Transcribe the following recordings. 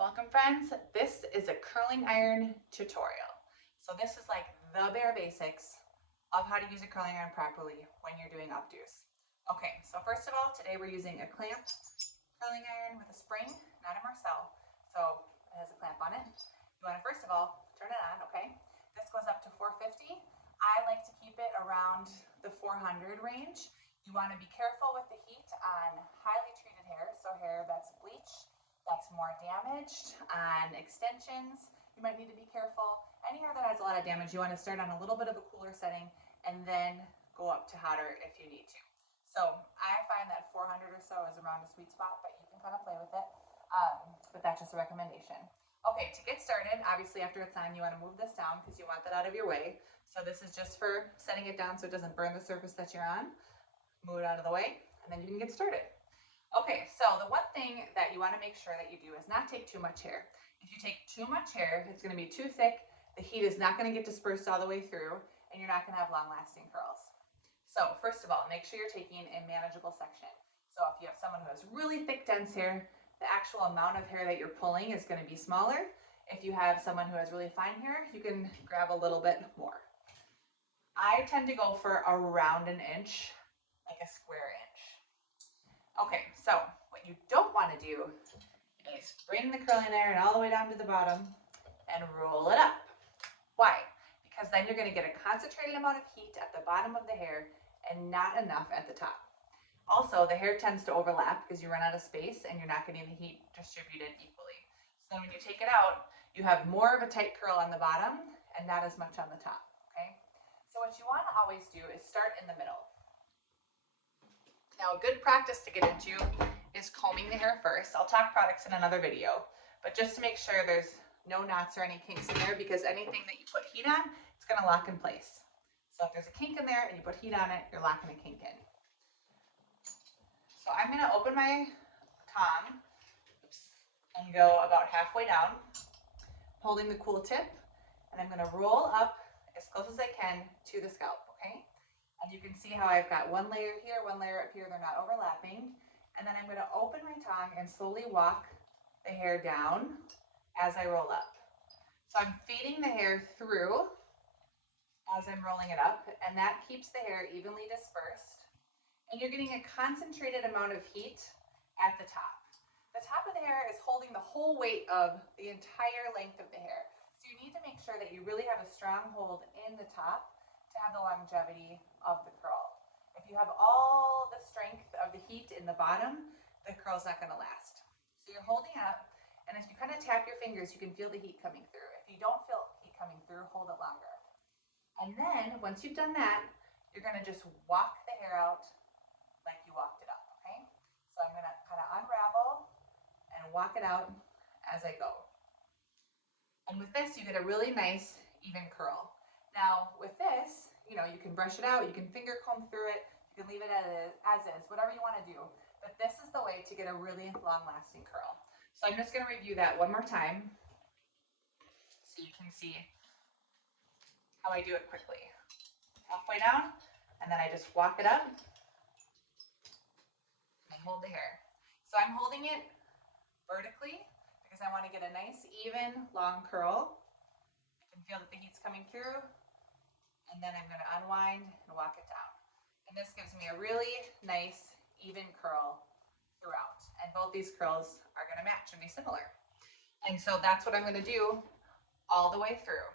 Welcome friends, this is a curling iron tutorial. So this is like the bare basics of how to use a curling iron properly when you're doing updos. Okay, so first of all, today we're using a clamp curling iron with a spring, not a Marcel. So it has a clamp on it. You want to first of all, turn it on, okay? This goes up to 450. I like to keep it around the 400 range. You want to be careful with the heat on highly treated hair, so hair that's bleached, that's more damaged. On extensions, you might need to be careful. Any hair that has a lot of damage, you want to start on a little bit of a cooler setting and then go up to hotter if you need to. So I find that 400 or so is around a sweet spot, but you can kind of play with it. But that's just a recommendation. Okay, to get started, obviously after it's on, you want to move this down because you want that out of your way. So this is just for setting it down so it doesn't burn the surface that you're on. Move it out of the way, and then you can get started. Okay, so the one thing that you want to make sure that you do is not take too much hair. If you take too much hair, it's going to be too thick, the heat is not going to get dispersed all the way through, and you're not going to have long-lasting curls. So first of all, make sure you're taking a manageable section. So if you have someone who has really thick, dense hair, the actual amount of hair that you're pulling is going to be smaller. If you have someone who has really fine hair, you can grab a little bit more. I tend to go for around an inch, like a square inch. Okay, so what you don't want to do is bring the curling iron all the way down to the bottom and roll it up. Why? Because then you're going to get a concentrated amount of heat at the bottom of the hair and not enough at the top. Also, the hair tends to overlap because you run out of space and you're not getting the heat distributed equally. So then when you take it out, you have more of a tight curl on the bottom and not as much on the top, okay? So what you want to always do is start in the middle. Now, a good practice to get into is combing the hair first. I'll talk products in another video, but just to make sure there's no knots or any kinks in there, because anything that you put heat on, it's going to lock in place. So if there's a kink in there and you put heat on it, you're locking a kink in. So I'm going to open my tong and go about halfway down, holding the cool tip, and I'm going to roll up as close as I can to the scalp, okay? And you can see how I've got one layer here, one layer up here, they're not overlapping. And then I'm going to open my tong and slowly walk the hair down as I roll up. So I'm feeding the hair through as I'm rolling it up, and that keeps the hair evenly dispersed. And you're getting a concentrated amount of heat at the top. The top of the hair is holding the whole weight of the entire length of the hair. So you need to make sure that you really have a strong hold in the top to have the longevity of the curl. If you have all the strength of the heat in the bottom, the curl's not going to last. So you're holding up, and if you kind of tap your fingers, you can feel the heat coming through. If you don't feel heat coming through, hold it longer. And then once you've done that, you're going to just walk the hair out like you walked it up, okay? So I'm going to kind of unravel and walk it out as I go. And with this, you get a really nice, even curl. Now, with this, you know, you can brush it out, you can finger comb through it, you can leave it as is, whatever you want to do. But this is the way to get a really long-lasting curl. So I'm just going to review that one more time so you can see how I do it quickly. Halfway down, and then I just walk it up and hold the hair. So I'm holding it vertically because I want to get a nice, even, long curl. I can feel that the heat's coming through. And then I'm going to unwind and walk it down. And this gives me a really nice, even curl throughout. And both these curls are going to match and be similar. And so that's what I'm going to do all the way through.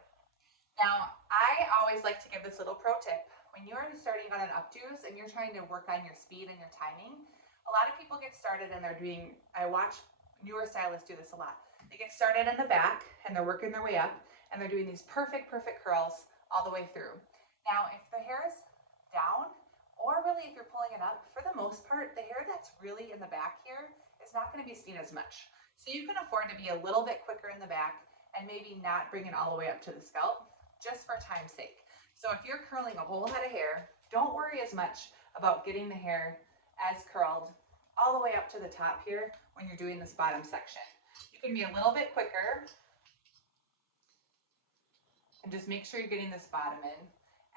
Now, I always like to give this little pro tip. When you're starting on an updos and you're trying to work on your speed and your timing, a lot of people get started and they're doing, I watch newer stylists do this a lot. They get started in the back and they're working their way up and they're doing these perfect curls all the way through. Now, if the hair is down, or really if you're pulling it up, for the most part, the hair that's really in the back here is not going to be seen as much. So you can afford to be a little bit quicker in the back and maybe not bring it all the way up to the scalp, just for time's sake. So if you're curling a whole head of hair, don't worry as much about getting the hair as curled all the way up to the top here when you're doing this bottom section. You can be a little bit quicker and just make sure you're getting this bottom in,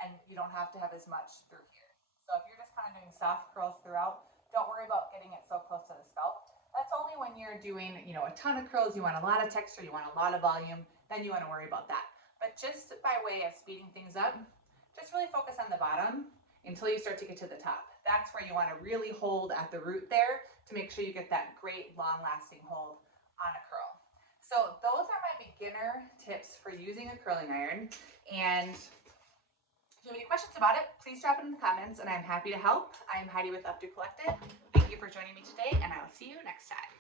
and you don't have to have as much through here. So if you're just kind of doing soft curls throughout, don't worry about getting it so close to the scalp. That's only when you're doing, you know, a ton of curls, you want a lot of texture, you want a lot of volume, then you want to worry about that. But just by way of speeding things up, just really focus on the bottom until you start to get to the top. That's where you want to really hold at the root there to make sure you get that great long-lasting hold on a curl. So those are my beginner tips for using a curling iron. And if you have any questions about it, please drop it in the comments and I'm happy to help. I'm Heidi with Updo Collective. Thank you for joining me today and I will see you next time.